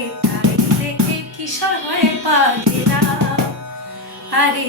আরে তাই দেখে কিশোর হয়ে পাগেলা আরে